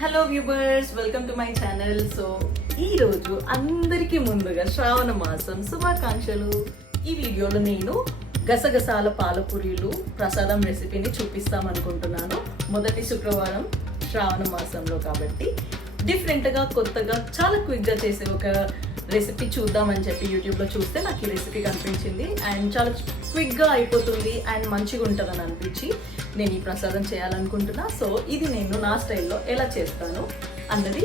Hello viewers, welcome to my channel. So ఈ రోజు అందరికీ ముందుగా శ్రావణ మాసం శుభాకాంక్షలు. ఈ వీడియోలో నేను గసగసాల పాలపూరీలు ప్రసాదం రెసిపీని చూపిస్తామనుకుంటున్నాను. మొదటి శుక్రవారం శ్రావణ మాసంలో కాబట్టి డిఫరెంట్గా కొత్తగా చాలా క్విక్గా చేసే ఒక రెసిపీ చూద్దామని చెప్పి యూట్యూబ్లో చూస్తే నాకు ఈ రెసిపీ కనిపించింది అండ్ చాలా క్విక్గా అయిపోతుంది అండ్ మంచిగా ఉంటుందని అనిపించి నేను ఈ ప్రసాదం చేయాలనుకుంటున్నా. సో ఇది నేను నా స్టైల్లో ఎలా చేస్తాను అన్నది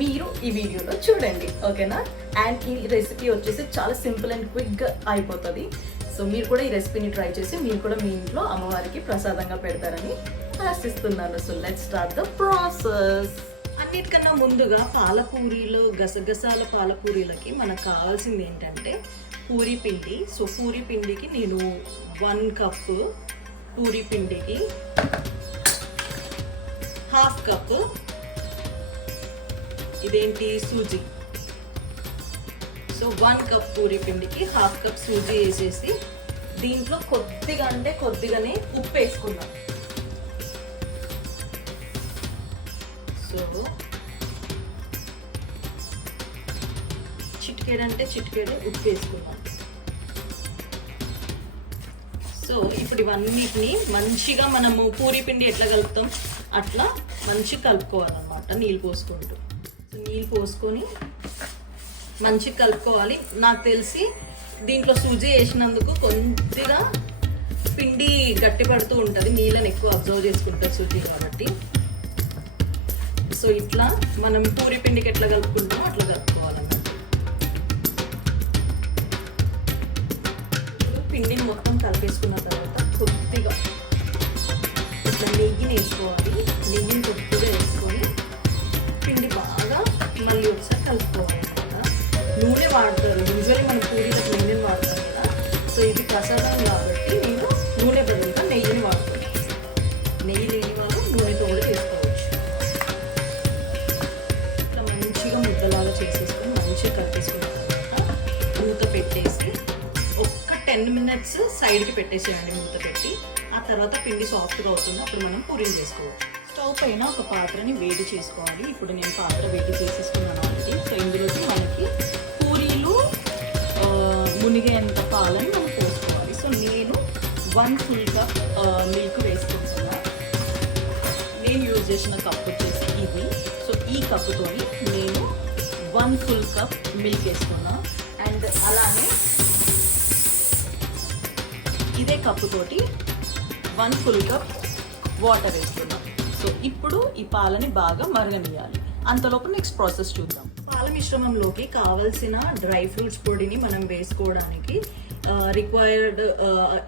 మీరు ఈ వీడియోలో చూడండి, ఓకేనా? అండ్ ఈ రెసిపీ వచ్చేసి చాలా సింపుల్ అండ్ క్విక్గా అయిపోతుంది. సో మీరు కూడా ఈ రెసిపీని ట్రై చేసి మీరు కూడా మీ ఇంట్లో అమ్మవారికి ప్రసాదంగా పెడతారని ఆశిస్తున్నాను. So let's start the process. అన్నిటికన్నా ముందుగా పాలపూరీలు, గసగసాల పాలపూరీలకి మనకు కావాల్సింది ఏంటంటే పూరీ పిండి. సో పూరీ పిండికి నేను 1 కప్పు పూరీ పిండికి 1/2 కప్పు ఇదేంటి సూజీ. సో 1 కప్ పూరీ పిండికి 1/2 కప్ సూజీ వేసేసి దీంట్లో కొద్దిగా అంటే కొద్దిగానే ఉప్పు వేసుకుందాం. సో చిటికేడంటే చిటికేడు ఉప్పు వేసుకున్నాం. సో ఇప్పుడు ఇవన్నిటిని మంచిగా మనము పూరీ పిండి ఎట్లా కలుపుతాం అట్లా మంచిగా కలుపుకోవాలన్నమాట, నీళ్ళు పోసుకుంటూ. సో నీళ్ళు పోసుకొని మంచిగా కలుపుకోవాలి. నాకు తెలిసి దీంట్లో సూజీ వేసినందుకు కొద్దిగా పిండి గట్టి పడుతూ ఉంటుంది, నీళ్ళని ఎక్కువ అబ్జర్వ్ చేసుకుంటుంది సూజీ కాబట్టి. సో ఇట్లా మనం పూరీ పిండికి ఎట్లా కలుపుకుంటామో అట్లా కలుపుకోవాలన్నమాట. పిండిని మొత్తం కలిపేసుకున్న తర్వాత కొద్దిగా ఇట్లా నెయ్యిని వేసుకోవాలి. నెయ్యిని కొద్దిగా వేసుకొని పిండి బాగా మళ్ళీ ఒకసారి కలుపుకోవాలి అనమాట. నూనె వాడతారు, యూజువల్లీ మన పూరీలకు నెయ్యిని వాడతారు కదా. సో ఇది ప్రసాదం కాబట్టి నేను నూనె బదులుగా నెయ్యిని వాడుతున్నాను. నెయ్యి లేని వాళ్ళు నూనెతో కూడా చేసుకోవచ్చు. ఇట్లా మంచిగా ముద్దలాగా చేసేసుకొని మంచిగా కలిపేసుకున్న తర్వాత మూత పెట్టేసి 10 minutes సైడ్కి పెట్టేసేయండి మూత పెట్టి. ఆ తర్వాత పిండి సాఫ్ట్గా అవుతుంది, అప్పుడు మనం పూరీలు చేసుకోవచ్చు. స్టవ్ పైన ఒక పాత్రని వేడి చేసుకోవాలి. ఇప్పుడు నేను పాత్ర వేడి చేసేసుకున్నాను ఆల్రెడీ. సో ఇందులోకి మనకి పూరీలు మునిగేంత పాలని మనం పోసుకోవాలి. సో నేను 1 full cup మిల్క్ వేసుకుంటున్నా. నేను యూజ్ చేసిన కప్ వచ్చేసి ఇది. సో ఈ కప్పుతోని నేను 1 full cup మిల్క్ వేసుకున్నా. అండ్ అలానే ఇదే కప్పుతోటి 1 full cup వాటర్ వేస్తున్నాం. సో ఇప్పుడు ఈ పాలని బాగా మరగనియాలి. అంతలోపు నెక్స్ట్ ప్రాసెస్ చూద్దాం. పాల మిశ్రమంలోకి కావలసిన డ్రై ఫ్రూట్స్ పొడిని మనం వేసుకోవడానికి రిక్వైర్డ్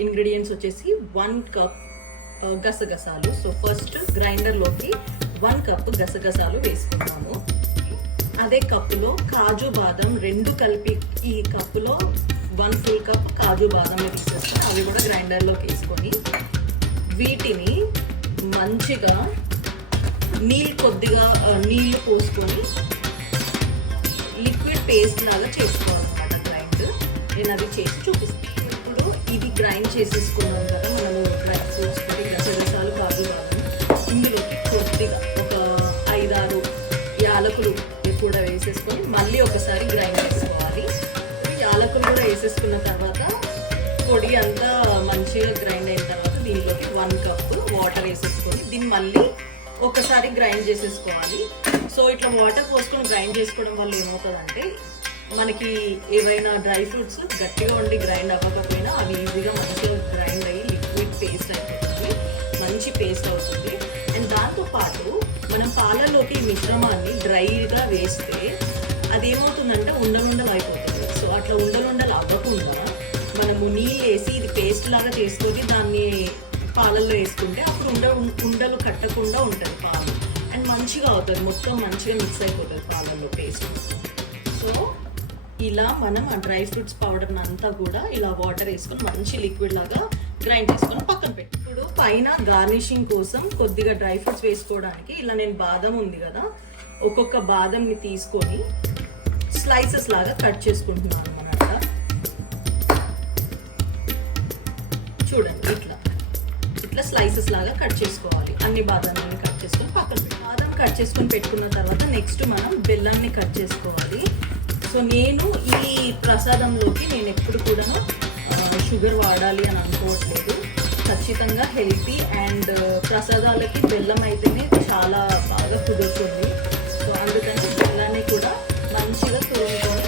ఇంగ్రీడియంట్స్ వచ్చేసి 1 కప్ గసగసాలు. సో ఫస్ట్ గ్రైండర్లోకి 1 కప్ గసగసాలు వేసుకున్నాము. అదే కప్పులో కాజు బాదం 2 కలిపి ఈ కప్పులో 1 full cup కాజు బాదం తీసేస్తాను. అవి కూడా గ్రైండర్లోకి వేసుకొని వీటిని మంచిగా కొద్దిగా నీళ్ళు పోసుకొని లిక్విడ్ పేస్ట్ లాగా చేసుకోవాలన్నమాట గ్రైండ్. నేను అది చేసి చూపిస్తాను. ఇప్పుడు ఇది గ్రైండ్ చేసేసుకున్నాం కదా మనము డ్రై ఫ్రూట్స్ తోటి గసగసాలు, కాజు బాదం. ఇందులోకి కొద్దిగా ఒక 5-6 యాలకులు కూడా వేసేసుకొని మళ్ళీ ఒకసారి గ్రైండ్ చేసుకోవాలి. యాలకులు కూడా వేసేసుకున్న తర్వాత పొడి అంతా మంచిగా గ్రైండ్ అయిన తర్వాత దీనిలోకి 1 కప్ వాటర్ వేసేసుకొని దీన్ని మళ్ళీ ఒకసారి గ్రైండ్ చేసేసుకోవాలి. సో ఇట్లా వాటర్ పోసుకొని గ్రైండ్ చేసుకోవడం వల్ల ఏమవుతుందంటే మనకి ఏవైనా డ్రై ఫ్రూట్స్ గట్టిగా ఉండి గ్రైండ్ అవ్వకపోయినా అవి ఈజీగా మంచిగా గ్రైండ్ అయ్యి లిక్విడ్ పేస్ట్ అయిపోతుంది, మంచి పేస్ట్ అవుతుంది. అండ్ దాంతోపాటు మనం పాలలోకి ఈ మిశ్రమాన్ని డ్రైగా వేస్తే అదేమవుతుందంటే ఉండలు అయిపోతుంది. సో అట్లా ఉండలు అవ్వకుండా మనము నీళ్ళు వేసి ఇది పేస్ట్ లాగా చేసుకొని దాన్ని పాలల్లో వేసుకుంటే అప్పుడు ఉండలు కట్టకుండా ఉంటుంది పాలు. అండ్ మంచిగా అవుతుంది, మొత్తం మంచిగా మిక్స్ అయిపోతుంది పాలల్లో పేస్ట్. సో ఇలా మనం ఆ డ్రై ఫ్రూట్స్ పౌడర్ని అంతా కూడా ఇలా వాటర్ వేసుకొని మంచి లిక్విడ్ లాగా గ్రైండ్ చేసుకొని పక్కన పెట్టి ఇప్పుడు పైన గార్నిషింగ్ కోసం కొద్దిగా డ్రై ఫ్రూట్స్ వేసుకోవడానికి ఇలా నేను బాదం ఉంది కదా, ఒక్కొక్క బాదంని తీసుకొని స్లైసెస్ లాగా కట్ చేసుకుంటున్నాను అనమాట. చూడండి ఇట్లా స్లైసెస్ లాగా కట్ చేసుకోవాలి. అన్ని బాదాన్ని కట్ చేసుకొని పక్కన పెట్టి బాదం కట్ చేసుకొని పెట్టుకున్న తర్వాత నెక్స్ట్ మనం బెల్లాన్ని కట్ చేసుకోవాలి. సో నేను ఈ ప్రసాదంలోకి నేను ఎప్పుడు కూడా షుగర్ వాడాలి అని అనుకోవట్లేదు. ఖచ్చితంగా హెల్తీ అండ్ ప్రసాదాలకి బెల్లం అయితేనే చాలా బాగా కుదురుతుంది. సో అందుకని బెల్లాన్ని కూడా మంచిగా తురుముకొని,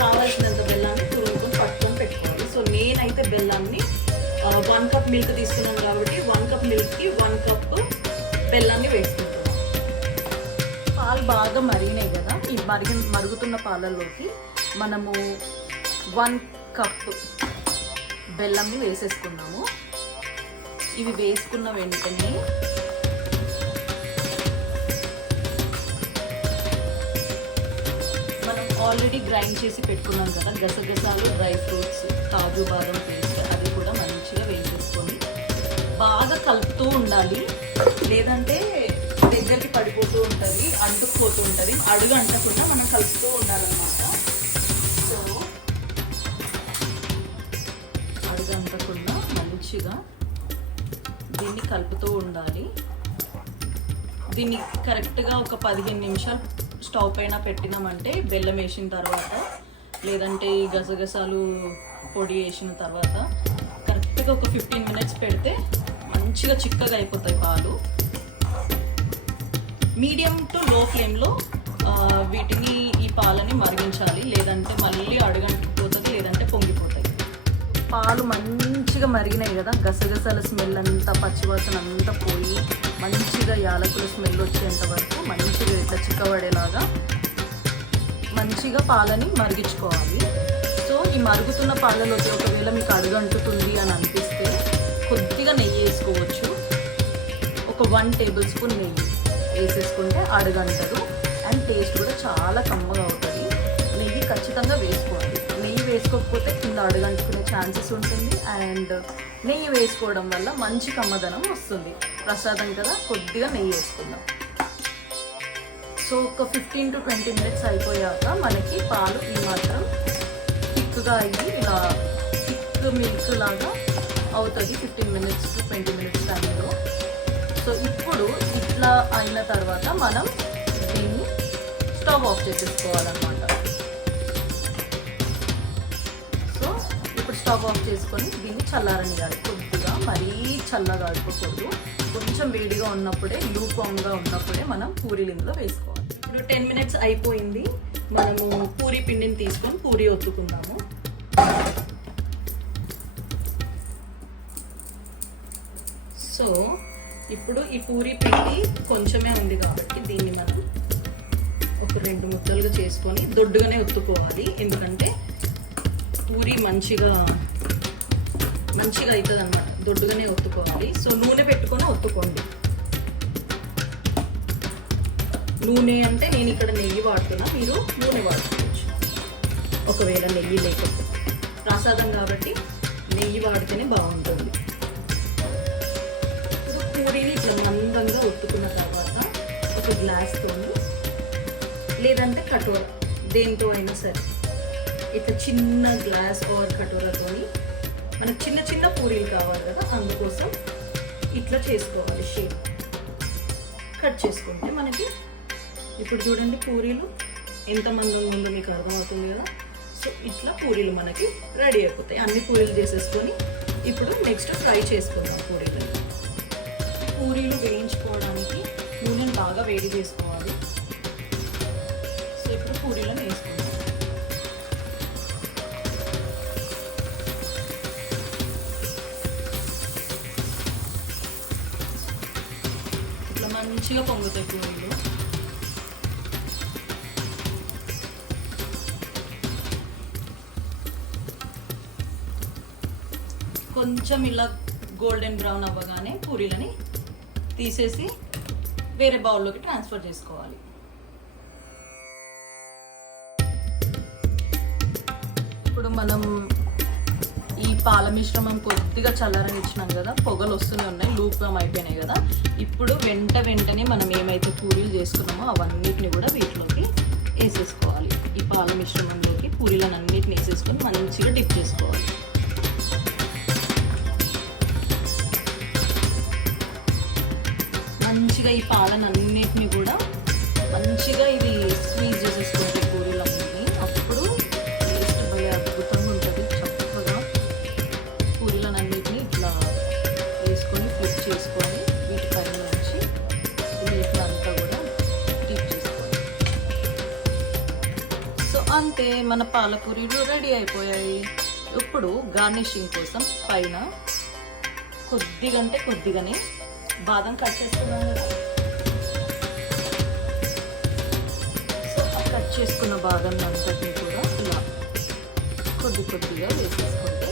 కావాల్సినంత బెల్లాన్ని తురుముకొని పట్టుకొని పెట్టుకోవాలి. సో నేనైతే బెల్లాన్ని 1 కప్ మిల్క్ తీసుకున్నాను కాబట్టి 1 కప్ మిల్క్కి 1 కప్ బెల్లాన్ని వేసుకుంటున్నాను. పాలు బాగా మరిగినాయి కదా, ఈ మరుగుతున్న పాలల్లోకి మనము 1 కప్ బెల్లంని వేసేసుకున్నాము. ఇవి వేసుకున్న వెంటనే మనం ఆల్రెడీ గ్రైండ్ చేసి పెట్టుకున్నాం కదా గసగసాలు, డ్రై ఫ్రూట్స్, కాజు బాదం పేస్ట్, అది కూడా మంచిగా వేసేసుకొని బాగా కలుపుతూ ఉండాలి. లేదంటే దగ్గరికి పడిపోతూ ఉంటుంది, అంటుకుపోతూ ఉంటుంది. అడుగు అంటకుండా మనం కలుపుతూ ఉండాలన్నమాట. సో అడుగు అంటకుండా మంచిగా దీన్ని కలుపుతూ ఉండాలి. దీన్ని కరెక్ట్గా ఒక 15 నిమిషాలు స్టవ్ పైన పెట్టినామంటే బెల్లం వేసిన తర్వాత, లేదంటే ఈ గసగసాలు పొడి వేసిన తర్వాత కరెక్ట్గా ఒక 15 మినిట్స్ పెడితే మంచిగా చిక్కగా అయిపోతాయి పాలు. మీడియం టు లో ఫ్లేమ్లో వీటిని, ఈ పాలని మరిగించాలి. లేదంటే మళ్ళీ అడుగంటిపోతుంది, లేదంటే పొంగిపోతాయి. పాలు మంచిగా మరిగినాయి కదా, గసగసాల స్మెల్ అంతా, పచ్చివాసన అంతా పోయి మంచిగా యాలకుల స్మెల్ వచ్చేంత వరకు మంచిగా ఇట్లా చిక్కబడేలాగా మంచిగా పాలని మరిగించుకోవాలి. సో ఈ మరుగుతున్న పాలలోకి ఒకవేళ మీకు అడుగంటుతుంది అని అనిపిస్తే కొద్దిగా నెయ్యి వేసుకోవచ్చు. ఒక 1 టేబుల్ స్పూన్ నెయ్యి వేసేసుకుంటే అడుగంటదు అండ్ టేస్ట్ కూడా చాలా కమ్మగా అవుతుంది. నెయ్యి ఖచ్చితంగా వేసుకోవాలి. నెయ్యి వేసుకోకపోతే కింద అడుగంటుకునే ఛాన్సెస్ ఉంటుంది. అండ్ నెయ్యి వేసుకోవడం వల్ల మంచి కమ్మదనం వస్తుంది. ప్రసాదం కదా, కొద్దిగా నెయ్యి వేసుకుందాం. సో ఒక 15 to 20 మినిట్స్ అయిపోయాక మనకి పాలు ఈ మాత్రం థిక్గా అయ్యి ఇలా థిక్ మిల్క్ లాగా అవుతుంది 15 మినిట్స్ to 20 మినిట్స్ టైంలో. సో ఇప్పుడు ఇట్లా అయిన తర్వాత మనం దీన్ని స్టవ్ ఆఫ్ చేసేసుకోవాలన్నమాట. సో ఇప్పుడు స్టవ్ ఆఫ్ చేసుకొని దీన్ని చల్లారనియాలి. కొద్దిగా మరీ చల్లగా అయిపోకూడదు, కొంచెం వేడిగా ఉన్నప్పుడే, లూప్వామ్గా ఉన్నప్పుడే మనం పూరీలు ఇందులో వేసుకోవాలి. ఇప్పుడు 10 మినిట్స్ అయిపోయింది. మనము పూరీ పిండిని తీసుకొని పూరీ ఒత్తుకుందాము. సో ఇప్పుడు ఈ పూరీ పిండి కొంచెమే ఉంది కాబట్టి దీన్ని మనం ఒక 2 ముద్దలుగా చేసుకొని దొడ్డుగానే ఒత్తుకోవాలి. ఎందుకంటే పూరీ మంచిగా అవుతుంది అన్నమాట. దొడ్డుగానే ఒత్తుకోవాలి. సో నూనె పెట్టుకొని ఒత్తుకోండి. నూనె అంటే నేను ఇక్కడ నెయ్యి వాడుతున్నా, మీరు నూనె వాడుకోవచ్చు. ఒకవేళ నెయ్యి లేకపోతే, ప్రసాదం కాబట్టి నెయ్యి వాడితేనే బాగుంటుంది. పూరీని ఇట్లా మందంగా ఒత్తుకున్న తర్వాత ఒక గ్లాస్తోని, లేదంటే కటోర, దేంతో అయినా సరే, ఇట్లా చిన్న గ్లాస్ ఆర్ కటోరతోని, మనకు చిన్న చిన్న పూరీలు కావాలి కదా, అందుకోసం ఇట్లా చేసుకోవాలి. షేప్ కట్ చేసుకుంటే మనకి ఇప్పుడు చూడండి పూరీలు ఎంత మందంగా ఉందో మీకు అర్థమవుతుంది కదా. సో ఇట్లా పూరీలు మనకి రెడీ అయిపోతాయి. అన్ని పూరీలు చేసేసుకొని ఇప్పుడు నెక్స్ట్ ఫ్రై చేసుకుందాం పూరీలను. పూరీలు వేయించుకోవడానికి నూనెను బాగా వేడి చేసుకోవాలి. సో ఇప్పుడు పూరీలను వేసుకుందాం. ఇట్లా మంచిగా పొంగుతాయి పూరీలు. కొంచెం ఇలా గోల్డెన్ బ్రౌన్ అవ్వగానే పూరీలని తీసేసి వేరే బౌల్లోకి ట్రాన్స్ఫర్ చేసుకోవాలి. ఇప్పుడు మనం ఈ పాల మిశ్రమం కొద్దిగా చల్లారనిచ్చినాం కదా, పొగలు వస్తూనే ఉన్నాయి, లూప్వామ్ అయిపోయినాయి కదా. ఇప్పుడు వెంటనే మనం ఏమైతే పూరీలు చేసుకున్నామో అవన్నిటిని కూడా వీటిలోకి వేసేసుకోవాలి. ఈ పాల మిశ్రమంలోకి పూరీలను అన్నిటిని వేసేసుకొని మంచిగా డిప్ చేసుకోవాలి. మంచిగా ఈ పాలనన్నిటిని కూడా అంతే, మన పాలపూరీలు రెడీ అయిపోయాయి. ఇప్పుడు గార్నిషింగ్ కోసం పైన కొద్దిగా అంటే కొద్దిగానే బాదం కట్ చేసుకున్నాం కదా, సో ఆ కట్ చేసుకున్న బాదం అంతటిని కూడా ఇలా కొద్దిగా వేసేసుకుంటే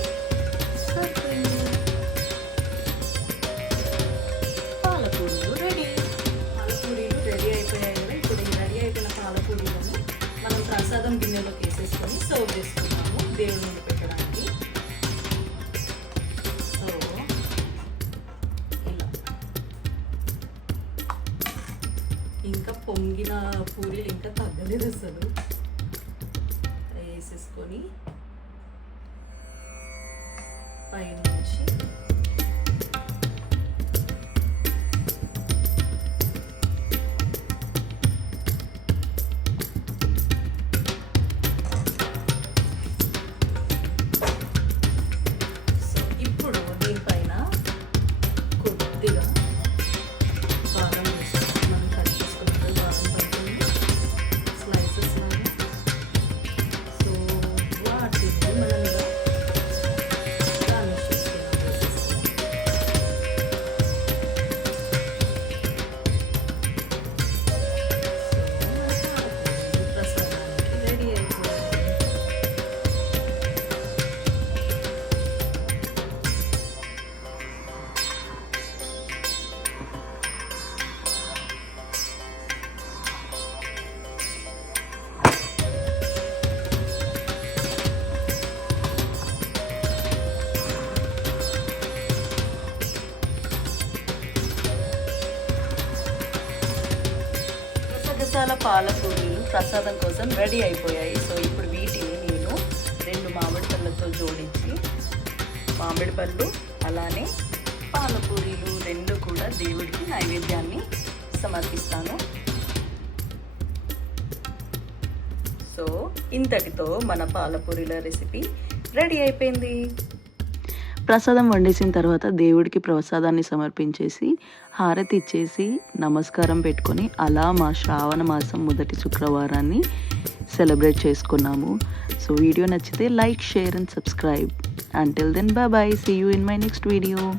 సరిపోయింది. పాలపూరీలు రెడీ. పాలపూరీలు రెడీ అయిపోయాయి కదా. ఇప్పుడు ఈ రెడీ అయిపోయిన పాలపూరీలను మనం ప్రసాదం గిన్నెలోకి వేసేసుకొని సర్వ్ చేసుకున్నాము దేవుడి ముందు పెట్టడానికి. సో ఇలా ఇంకా పొంగిన పూరీలు ఇంకా తగ్గలేదు అసలు. వేసేసుకొని పైనుంచి ఇప్పుడు దీనిపైన కొద్దిగా బాదం వేసుకుంటాం. మనం కట్ చేసుకుంటే బాదం పడుతుంది స్లైసెస్ లాగా. సో వాటిని మనం ఇలా గార్నిష్ చేసుకున్నాం. ప్రసాదానికి రెడీ అయిపోయింది. గసగసాల పాలపూరీలు ప్రసాదం కోసం రెడీ అయిపోయాయి. సో ఇప్పుడు వీటిని నేను 2 మామిడి పళ్ళతో జోడించి, మామిడి పళ్ళు అలానే పాలపూరీలు 2 కూడా దేవుడికి నైవేద్యాన్ని సమర్పిస్తాను. సో ఇంతటితో మన పాలపూరీల రెసిపీ రెడీ అయిపోయింది. ప్రసాదం వండేసిన తర్వాత దేవుడికి ప్రసాదాన్ని సమర్పించేసి హారతి ఇచ్చేసి నమస్కారం పెట్టుకొని అలా మా శ్రావణ మాసం మొదటి శుక్రవారాన్ని సెలబ్రేట్ చేసుకున్నాము. సో వీడియో నచ్చితే like, share and subscribe. Until then, bye bye. See you in my next video.